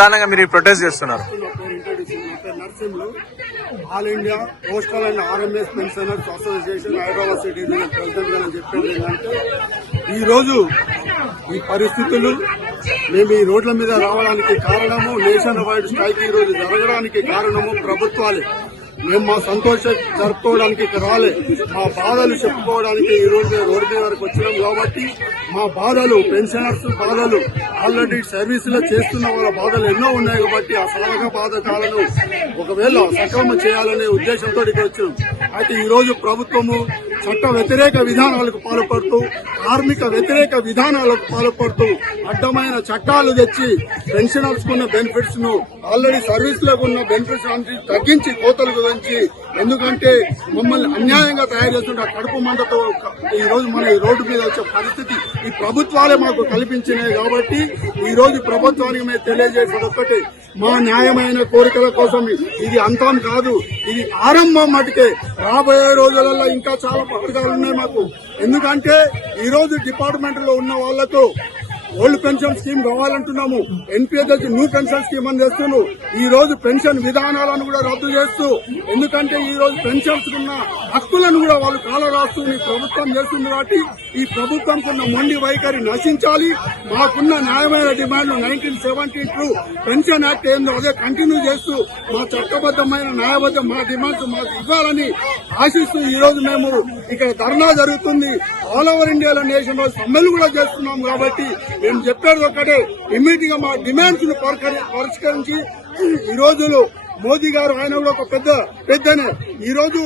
ప్రధానంగా మీరు ప్రొటెస్ట్ చేస్తున్నారు. All India postal and RMS pensioners association Hyderabad city ప్రెసిడెంట్గా చెప్పేది ఏంటంటే ఈరోజు ఈ పరిస్థితులు మేము ఈ రోడ్ల మీద రావడానికి కారణము నేషన్ వైడ్ స్ట్రైక్ ఈరోజు రోజు జరగడానికి కారణము ప్రభుత్వాలే. మేము మా సంతోషం జరుపుకోవడానికి రాలే. మా బాధలు చెప్పుకోవడానికి ఈ రోజు రోడ్డు మీద వరకు వచ్చినాం కాబట్టి మా బాధలు పెన్షనర్స్ బాధలు ఆల్రెడీ సర్వీసులో చేస్తున్న వాళ్ళ బాధలు ఎన్నో ఉన్నాయి కాబట్టి ఆ సాధక బాధకాలను ఒకవేళ సక్రమం చేయాలనే ఉద్దేశంతో ఇక్కడ వచ్చినాం అయితే ఈ రోజు ప్రభుత్వము చట్ట వ్యతిరేక విధానాలకు పాల్పడుతూ కార్మిక వ్యతిరేక విధానాలకు పాల్పడుతూ అడ్డమైన చట్టాలు తెచ్చి పెన్షనర్స్ కున్న బెనిఫిట్స్ను ఆల్రెడీ సర్వీస్లో ఉన్న బెనిఫిట్స్ అన్ని తగ్గించి కోతలు గురించి ఎందుకంటే మమ్మల్ని అన్యాయంగా తయారు చేస్తుంటే ఆ కడుపు మంటతో ఈ రోజు మన ఈ రోడ్డు మీద వచ్చే పరిస్థితి ఈ ప్రభుత్వాలే మాకు కల్పించినాయి కాబట్టి ఈ రోజు ప్రభుత్వానికి మేము తెలియజేసేది ఒక్కటి మా న్యాయమైన కోరికల కోసం ఇది అంతం కాదు. ఇది ఆరంభం మటుకే. రాబోయే రోజులలో ఇంకా చాలా పథకాలు ఉన్నాయి మాకు. ఎందుకంటే ఈరోజు రోజు డిపార్ట్మెంట్లో ఉన్న వాళ్ళతో ఓల్డ్ పెన్షన్ స్కీమ్ కావాలంటున్నాము. ఎన్పిఎస్ న్యూ పెన్షన్ స్కీమ్ అని చేస్తున్నాము ఈ రోజు పెన్షన్ విధానాలను కూడా రద్దు చేస్తూ ఎందుకంటే ఈ రోజు పెన్షన్స్ ఉన్న హక్కులను కూడా వాళ్ళు కాల రాస్తూ ఈ ప్రభుత్వం చేస్తుంది కాబట్టి ఈ ప్రభుత్వంకు ఉన్న మొండి వైఖరి నశించాలి. మాకున్న న్యాయమైన డిమాండ్లు nineteen seventy two pension act ఏందో అదే కంటిన్యూ చేస్తూ మా చట్టబద్దమైన న్యాయబద్ధ మా డిమాండ్స్ మాకు ఇవ్వాలని ఆశిస్తూ ఈ రోజు మేము ఇక్కడ ధర్నా జరుగుతుంది. ఆల్ ఓవర్ ఇండియాలో నేషన్ వైడ్ సమ్మెలు కూడా చేస్తున్నాం కాబట్టి మేము చెప్పేది ఒక్కటే ఇమ్మీడియట్గా మా డిమాండ్స్ను పరిష్కరించి ఈ రోజులో మోదీ గారు ఆయన కూడా ఒక పెద్ద పెద్దనే. ఈ రోజు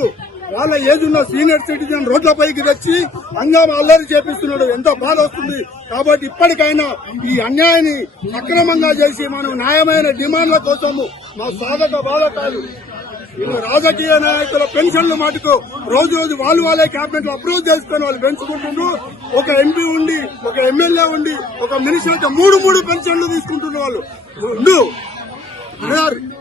వాళ్ళ ఏజ్ ఉన్న సీనియర్ సిటిజన్ రోడ్లపైకి తెచ్చి హంగామా అల్లరి చేపిస్తున్నాడు. ఎంత బాధ వస్తుంది. కాబట్టి ఇప్పటికైనా ఈ అన్యాయాన్ని సక్రమంగా చేసి మనం న్యాయమైన డిమాండ్ల కోసము మా స్వాగత బాధకాలు. రాజకీయ నాయకుల పెన్షన్లు మటుకు రోజు రోజు వాళ్ళు వాళ్ళే క్యాబినెట్ అప్రూవ్ చేసుకుని వాళ్ళు పెంచుకుంటున్నారు ఒక ఎంపీ ఉండి ఒక ఎమ్మెల్యే ఉండి ఒక మినిస్టర్ మూడు మూడు పెన్షన్లు తీసుకుంటున్న వాళ్ళు.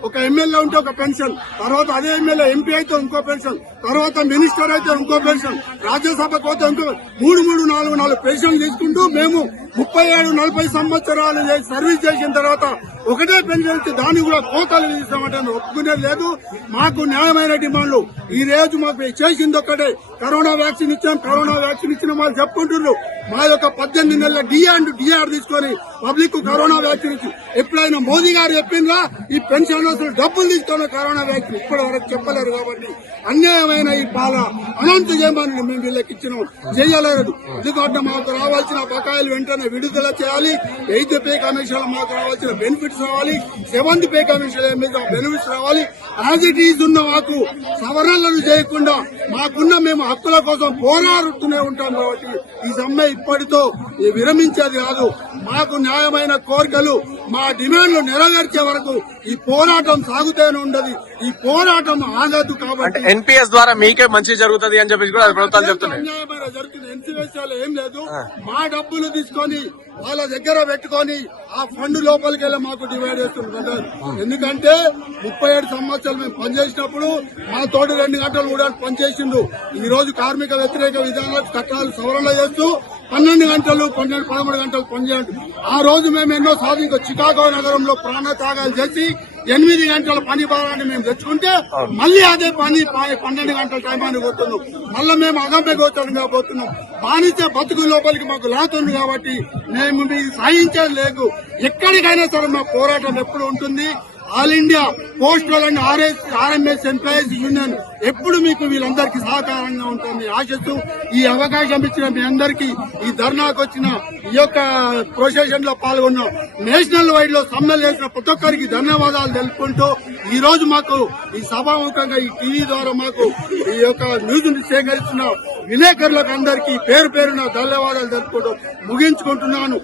ఒక ఎమ్మెల్యే ఉంటే ఒక పెన్షన్ తర్వాత అదే ఎమ్మెల్యే ఎంపీ అయితే ఇంకో పెన్షన్ తర్వాత మినిస్టర్ అయితే ఇంకో పెన్షన్ రాజ్యసభకు పోతే ఇంకో మూడు మూడు నాలుగు నాలుగు పెన్షన్లు తీసుకుంటూ మేము ముప్పై ఏడు నలభై సంవత్సరాలు సర్వీస్ చేసిన తర్వాత ఒకటే పెన్షన్ ఇచ్చి దాన్ని కూడా కోతలు తీసామంటే ఒప్పుకునేది లేదు. మాకు న్యాయమైన డిమాండ్లు. ఈ రోజు మాకు చేసింది ఒక్కటే. కరోనా వ్యాక్సిన్ ఇచ్చాం కరోనా వ్యాక్సిన్ ఇచ్చిన వాళ్ళు చెప్పుకుంటున్నారు. మా యొక్క పద్దెనిమిది నెలల డిఆర్ అండ్ డిఆర్ తీసుకొని పబ్లిక్ కరోనా వ్యాక్సిన్ ఇచ్చి ఎప్పుడైనా మోదీ గారు చెప్పిందా ఈ పెన్షన్ అసలు డబ్బులు తీసుకున్న కరోనా వ్యాక్సిన్ ఇప్పటి వరకు చెప్పలేరు కాబట్టి అన్యాయమైన ఈ పాల అనంత చేయమని మేము వీళ్ళకి ఇచ్చినాం. చేయలేదు. ఎందుకంటే మాకు రావాల్సిన బకాయిలు వెంటనే విడుదల చేయాలి ఎయిత్ పే కమిషన్ మాకు రావాల్సిన బెనిఫిట్స్ రావాలి సెవెంత్ పే కమిషన్ మీద బెనిఫిట్స్ రావాలి. యాజ్ ఇట్ ఈజ్ ఉన్న మాకు సవరణలు చేయకుండా మాకున్న మేము హక్కుల కోసం పోరాడుతూనే ఉంటాం కాబట్టి ఈ సమ్మె ఇప్పటితో విరమించేది కాదు. మాకు న్యాయమైన కోరికలు మా డిమాండ్లు నెరవేర్చే వరకు ఈ పోరాటం సాగుతూనే ఉండదు. ఈ పోరాటం ఆగదు కాబట్టి ఎన్పిఎస్ ద్వారా మీకే మంచి జరుగుతుంది అని చెప్పేసి కూడా ప్రభుత్వాలు చెప్తున్నాయి. ఎన్సీఎస్ఆలో ఏం లేదు. మా డబ్బులు తీసుకొని వాళ్ళ దగ్గర పెట్టుకొని ఆ ఫండ్ లోపలికి వెళ్ళి మాకు డివైడ్ చేస్తున్నారు ఎందుకంటే ముప్పై ఏడు సంవత్సరాలు మేము పనిచేసినప్పుడు మా తోటి రెండు గంటలు కూడా పనిచేసిండు ఈ రోజు కార్మిక వ్యతిరేక విధానాలకు చట్టాలు సవరణ చేస్తూ పన్నెండు గంటలు పన్నెండు పదమూడు గంటలు పనిచేయండి. ఆ రోజు మేము ఎన్నో సాధించ చికాగో నగరంలో ప్రాణ త్యాగాలు చేసి ఎనిమిది గంటల పని భారాన్ని మేము తెచ్చుకుంటే మళ్ళీ అదే పని పన్నెండు గంటల టైం అని పోతున్నాం. మళ్ళీ మేము అగమ్య గోచరంగా పోతున్నాం. బానిస బతుకు లోపలికి మాకు లాతుంది కాబట్టి మేము మీకు సాయించేది లేదు ఎక్కడికైనా సరే మా పోరాటం ఎప్పుడు ఉంటుంది? All India postal and RS RMS employees union ఎప్పుడు మీకు వీళ్ళందరికీ సహకారంగా ఉంటుంది ఆశిస్తూ ఈ అవకాశం ఇచ్చిన మీ అందరికీ ఈ ధర్నాకు వచ్చిన ఈ యొక్క ప్రొసెషన్లో పాల్గొన్న నేషనల్ వైడ్లో సమ్మెలు చేసిన ప్రతి ఒక్కరికి ధన్యవాదాలు తెలుపుకుంటూ ఈ రోజు మాకు ఈ సభాముఖంగా ఈ టీవీ ద్వారా మాకు ఈ యొక్క న్యూస్ని సేకరిస్తున్న విలేకరులకు అందరికీ పేరు పేరున ధన్యవాదాలు తెలుపుకుంటూ ముగించుకుంటున్నాను.